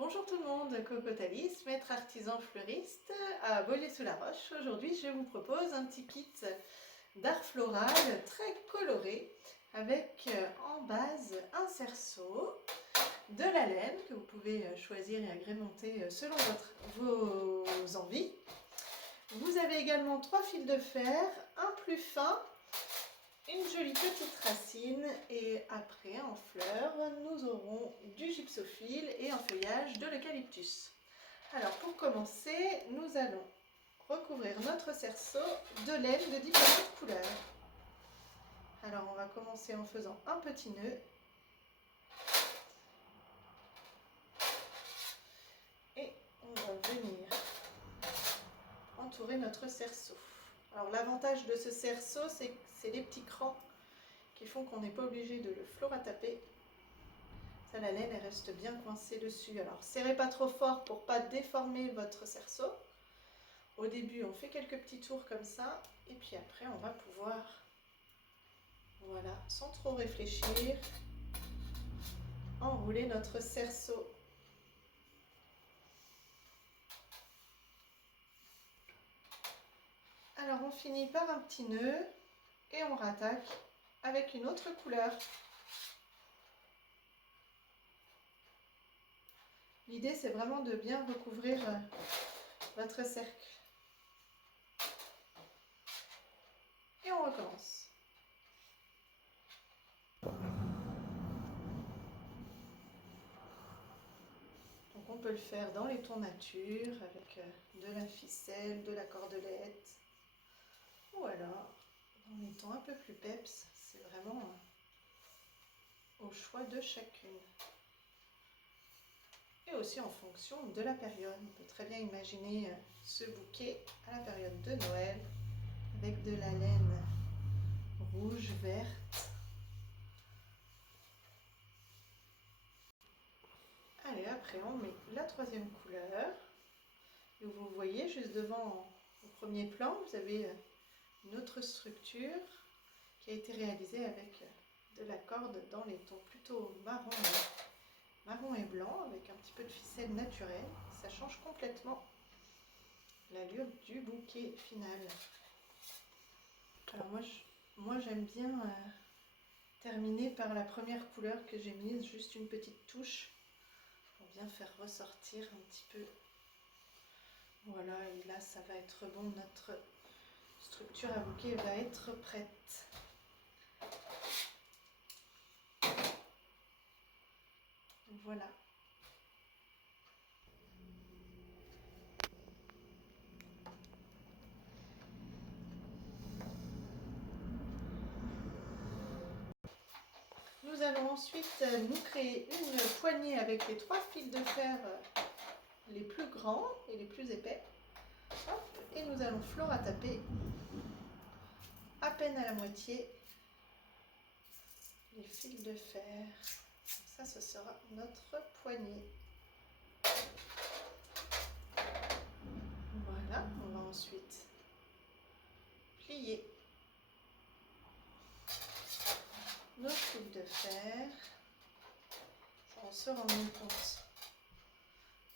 Bonjour tout le monde, Coco Thalys, maître artisan fleuriste à Bollé-sous-la-Roche. Aujourd'hui, je vous propose un petit kit d'art floral très coloré avec en base un cerceau, de la laine que vous pouvez choisir et agrémenter selon vos envies. Vous avez également 3 fils de fer, un plus fin, une jolie petite racine et après en fleurs nous aurons du gypsophile et un feuillage de l'eucalyptus. Alors pour commencer, nous allons recouvrir notre cerceau de laine de différentes couleurs. Alors on va commencer en faisant un petit nœud et on va venir entourer notre cerceau. Alors l'avantage de ce cerceau, c'est les petits crans qui font qu'on n'est pas obligé de le florataper. Ça, la laine, elle reste bien coincée dessus. Alors, serrez pas trop fort pour pas déformer votre cerceau. Au début, on fait quelques petits tours comme ça. Et puis après, on va pouvoir, voilà, sans trop réfléchir, enrouler notre cerceau. Alors, on finit par un petit nœud et on rattaque avec une autre couleur. L'idée, c'est vraiment de bien recouvrir votre cercle. Et on recommence. Donc on peut le faire dans les tons nature avec de la ficelle, de la cordelette, ou alors dans les tons un peu plus peps, c'est vraiment au choix de chacune. Et aussi en fonction de la période. On peut très bien imaginer ce bouquet à la période de Noël avec de la laine rouge, verte. Allez, après on met la troisième couleur. Et vous voyez juste devant, au premier plan, vous avez une autre structure qui a été réalisée avec de la corde dans les tons plutôt marron et blanc avec un petit peu de ficelle naturelle. Ça change complètement l'allure du bouquet final. Alors moi j'aime bien terminer par la première couleur que j'ai mise, juste une petite touche pour bien faire ressortir un petit peu. Voilà, et là ça va être bon, notre structure à bouquet va être prête. Voilà. Nous allons ensuite nous créer une poignée avec les 3 fils de fer les plus grands et les plus épais. Hop, et nous allons florataper à peine à la moitié les fils de fer. Ça, ce sera notre poignée. Voilà, on va ensuite plier nos fils de fer. On se rend compte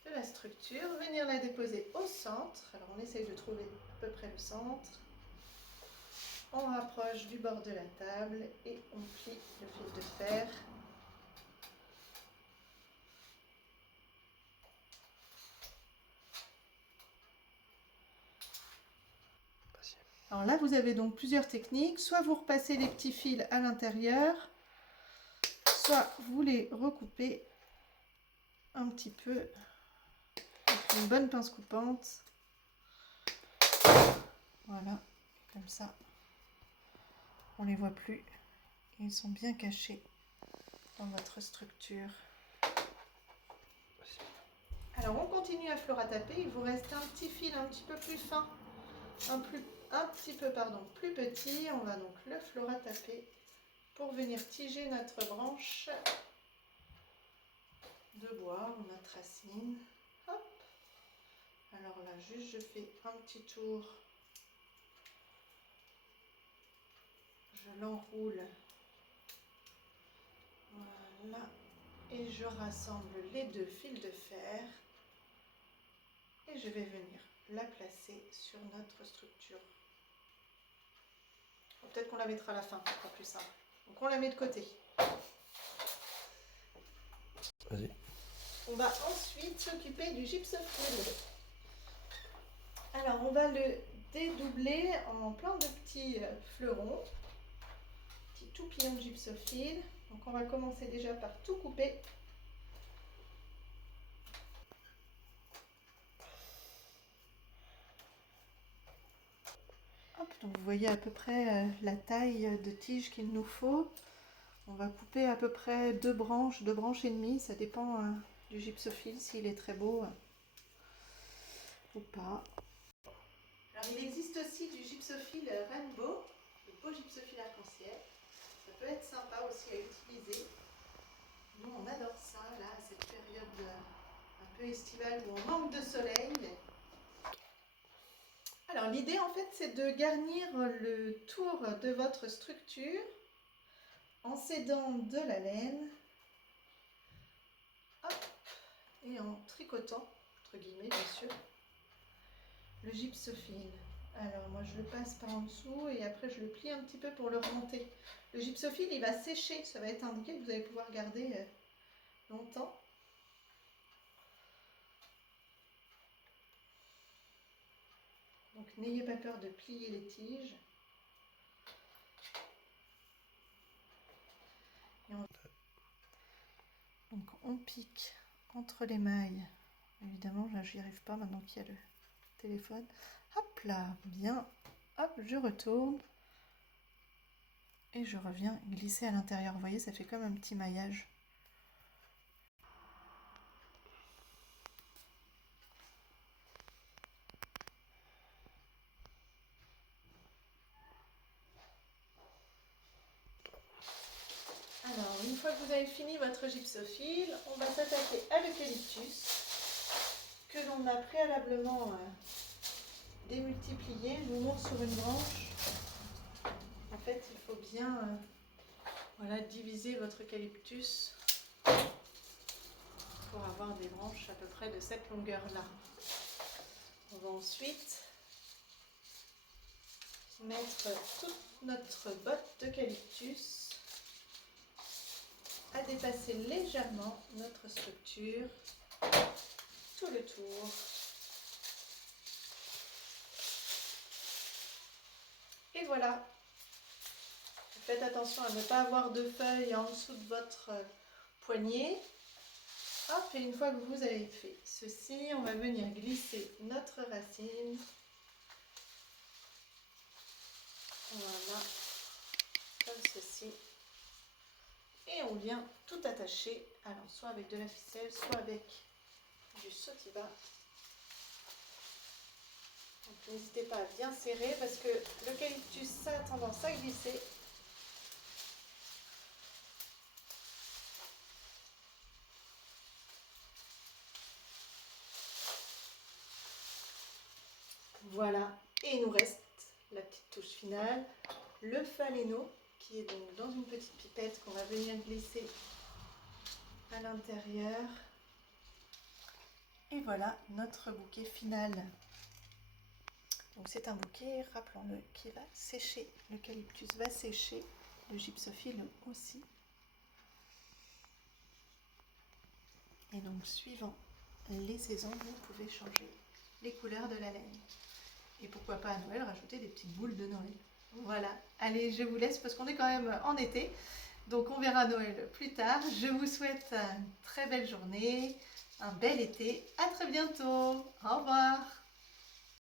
de la structure, venir la déposer au centre. Alors on essaye de trouver à peu près le centre. On rapproche du bord de la table et on plie le fil de fer. Alors là, vous avez donc plusieurs techniques. Soit vous repassez les petits fils à l'intérieur, soit vous les recoupez un petit peu avec une bonne pince coupante. Voilà, comme ça, on ne les voit plus et ils sont bien cachés dans votre structure. Alors on continue à florataper, il vous reste un petit fil un petit peu plus fin, un petit peu plus petit. On va donc le florataper pour venir tiger notre branche de bois ou notre racine. Hop. Alors là, juste je fais un petit tour, je l'enroule, voilà, Et je rassemble les deux fils de fer et je vais venir la placer sur notre structure. Peut-être qu'on la mettra à la fin, c'est pas plus simple. Donc on la met de côté. Vas-y. On va ensuite s'occuper du gypsophile. Alors on va le dédoubler en plein de petits fleurons, petits tourbillons de gypsophile. Donc on va commencer déjà par tout couper. Hop, donc vous voyez à peu près la taille de tige qu'il nous faut. On va couper à peu près deux branches et demie, ça dépend du gypsophile, s'il est très beau ou pas. Alors il existe aussi du gypsophile rainbow, le beau gypsophile arc-en-ciel. Ça peut être sympa aussi à utiliser. Nous on adore ça là, à cette période un peu estivale où on manque de soleil. Alors l'idée en fait c'est de garnir le tour de votre structure en s'aidant de la laine. Hop, et en tricotant, entre guillemets bien sûr, le gypsophile. Alors moi je le passe par en dessous et après je le plie un petit peu pour le remonter. Le gypsophile il va sécher, ça va être indiqué que vous allez pouvoir garder longtemps. Donc n'ayez pas peur de plier les tiges. Donc on pique entre les mailles. Évidemment là j'y arrive pas maintenant qu'il y a le téléphone. Hop là, bien. Hop, je retourne. Et je reviens glisser à l'intérieur. Vous voyez, ça fait comme un petit maillage. Alors, une fois que vous avez fini votre gypsophile, on va s'attaquer à l'eucalyptus que l'on a préalablement démultiplié. Je vous montre sur une branche. En fait, il faut bien voilà, diviser votre eucalyptus pour avoir des branches à peu près de cette longueur-là. On va ensuite mettre toute notre botte d'eucalyptus à dépasser légèrement notre structure, tout le tour. Et voilà. Faites attention à ne pas avoir de feuilles en dessous de votre poignet. Hop, et une fois que vous avez fait ceci, on va venir glisser notre racine. Voilà, comme ceci. Et on vient tout attacher, alors soit avec de la ficelle, soit avec du sautiba. Donc n'hésitez pas à bien serrer parce que l'eucalyptus, ça a tendance à glisser. Voilà, et il nous reste la petite touche finale, le phaléno, qui est donc dans une petite pipette qu'on va venir glisser à l'intérieur. Et voilà notre bouquet final. Donc c'est un bouquet, rappelons-le, qui va sécher. L'eucalyptus va sécher, le gypsophile aussi. Et donc suivant les saisons, vous pouvez changer les couleurs de la laine. Et pourquoi pas à Noël rajouter des petites boules de Noël. Voilà, allez, je vous laisse parce qu'on est quand même en été. Donc on verra Noël plus tard. Je vous souhaite une très belle journée, un bel été. À très bientôt. Au revoir.